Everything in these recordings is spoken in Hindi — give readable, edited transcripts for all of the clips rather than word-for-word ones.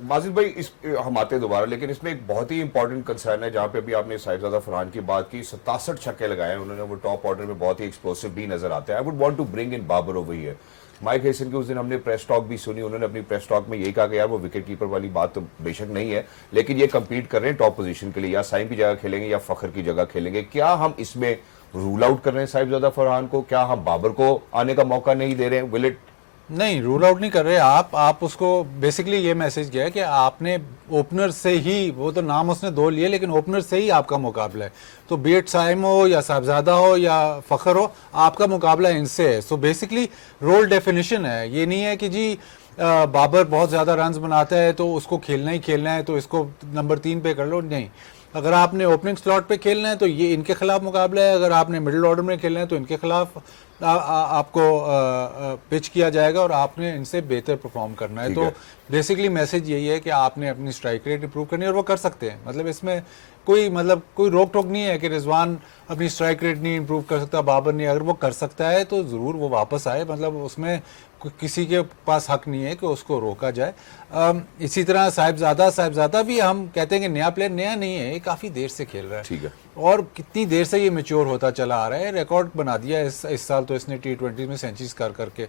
माजिद भाई हम आते हैं दोबारा, लेकिन इसमें एक बहुत ही इंपॉर्टेंट कंसर्न है जहां पे अभी आपने साहिबजादा फरहान की बात की, 67 छक्के लगाए उन्होंने, वो टॉप ऑर्डर में बहुत ही एक्सप्लोसिव भी नजर आता है। I would want to bring in Babar over here. Mike Hesson की उस दिन हमने प्रेस टॉक भी सुनी, उन्होंने अपनी प्रेस टॉक में यही कहा कि यार वो विकेट कीपर वाली बात तो बेशक नहीं है, लेकिन ये कंपीट कर रहे हैं टॉप पोजीशन के लिए, या साइम की जगह खेलेंगे या फखर की जगह खेलेंगे। क्या हम इसमें रूल आउट कर रहे हैं साहिबजादा फरहान को? क्या हम बाबर को आने का मौका नहीं दे रहे हैं? Will it? नहीं, रूल आउट नहीं कर रहे आप उसको बेसिकली ये मैसेज किया है कि आपने ओपनर से ही, वो तो नाम उसने दो लिए, लेकिन ओपनर से ही आपका मुकाबला है। तो बीएट साइम हो या साहबजादा हो या फ़खर हो, आपका मुकाबला इनसे है। सो बेसिकली रोल डेफिनेशन है, ये नहीं है कि जी बाबर बहुत ज़्यादा रन्स बनाता है तो उसको खेलना ही खेलना है तो इसको नंबर 3 पे कर लो। नहीं, अगर आपने ओपनिंग स्लॉट पे खेलना है तो ये इनके खिलाफ मुकाबला है, अगर आपने मिडिल ऑर्डर में खेलना है तो इनके खिलाफ आपको पिच किया जाएगा और आपने इनसे बेहतर परफॉर्म करना है। तो बेसिकली मैसेज यही है कि आपने अपनी स्ट्राइक रेट इंप्रूव करनी है और वो कर सकते हैं। मतलब इसमें कोई रोक टोक नहीं है कि रिजवान अपनी स्ट्राइक रेट नहीं इंप्रूव कर सकता, बाबर नहीं। अगर वो कर सकता है तो ज़रूर वो वापस आए, मतलब उसमें किसी के पास हक नहीं है कि उसको रोका जाए। इसी तरह साहिबजादा भी हम कहते हैं कि नया प्लेयर, नया नहीं है, ये काफ़ी देर से खेल रहा है। ठीक है। और कितनी देर से ये मैच्योर होता चला आ रहा है, रिकॉर्ड बना दिया इस साल तो इसने T20 में सेंचुरीज कर करके।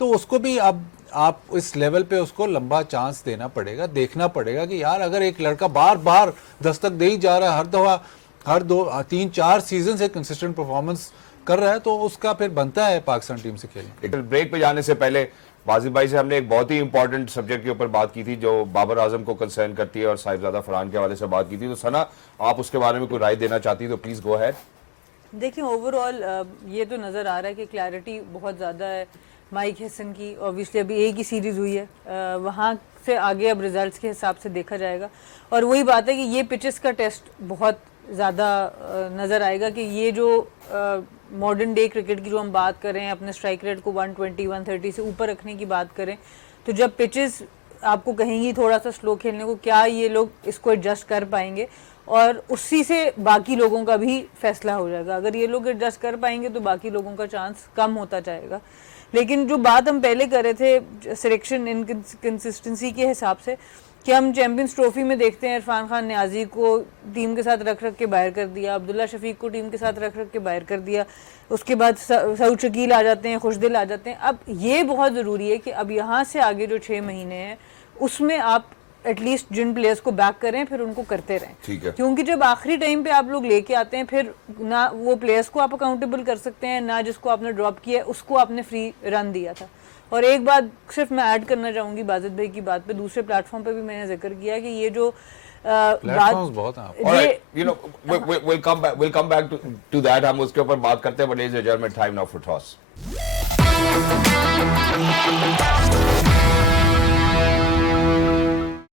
तो उसको भी अब आप इस लेवल पे उसको लंबा चांस देना पड़ेगा, देखना पड़ेगा कि यार अगर एक लड़का बार बार दस्तक दे ही जा रहा है, हर दफ़ा हर 2-3-4 सीजन से कंसिस्टेंट परफॉर्मेंस कर रहा है, तो उसका फिर बनता है पाकिस्तान टीम से खेलना। ब्रेक पे जाने से पहले वाजिद भाई से हमने एक बहुत ही इंपॉर्टेंट सब्जेक्ट के ऊपर बात की थी जो बाबर आजम को कंसर्न करती है और साहिबजादा फरहान के हवाले से बात की थी। तो सना, आप उसके बारे में कोई राय देना चाहती तो प्लीज गो अहेड। देखिए, ओवरऑल ये तो नज़र आ रहा है कि क्लैरिटी बहुत ज़्यादा है माइक हेसन की। ऑब्वियसली अभी एक ही सीरीज़ हुई है, वहाँ से आगे अब रिजल्ट्स के हिसाब से देखा जाएगा। और वही बात है कि ये पिचेस का टेस्ट बहुत ज़्यादा नज़र आएगा कि ये जो मॉडर्न डे क्रिकेट की जो हम बात करें, अपने स्ट्राइक रेट को 120-130 से ऊपर रखने की बात करें, तो जब पिचेस आपको कहेंगी थोड़ा सा स्लो खेलने को, क्या ये लोग इसको एडजस्ट कर पाएंगे? और उसी से बाकी लोगों का भी फैसला हो जाएगा। अगर ये लोग एडजस्ट कर पाएंगे तो बाकी लोगों का चांस कम होता जाएगा। लेकिन जो बात हम पहले कर रहे थे सिलेक्शन इनकंसिस्टेंसी के हिसाब से, कि हम चैंपियंस ट्रॉफी में देखते हैं इरफान खान न्याजी को टीम के साथ रख के बाहर कर दिया, अब्दुल्ला शफीक को टीम के साथ रख के बाहर कर दिया, उसके बाद सऊद शकील आ जाते हैं, खुशदिल आ जाते हैं। अब ये बहुत ज़रूरी है कि अब यहाँ से आगे जो 6 महीने हैं उसमें आप एटलीस्ट जिन प्लेयर्स को बैक करें फिर उनको करते रहें। ठीक है। क्योंकि जब आखिरी टाइम पे आप लोग लेके आते हैं, फिर ना वो प्लेयर्स को आप अकाउंटेबल कर सकते हैं, ना जिसको आपने ड्रॉप किया उसको आपने फ्री रन दिया था। और एक बात सिर्फ मैं ऐड करना चाहूँगी बाजिद भाई की बात पे, दूसरे प्लेटफॉर्म पे भी मैंने जिक्र किया कि ये जो प्लेटफॉर्म्स बहुत हैं। Alright, you know, we'll come back to that. हम उसके ऊपर बात करते हैं, but ladies and gentlemen, time now for toss.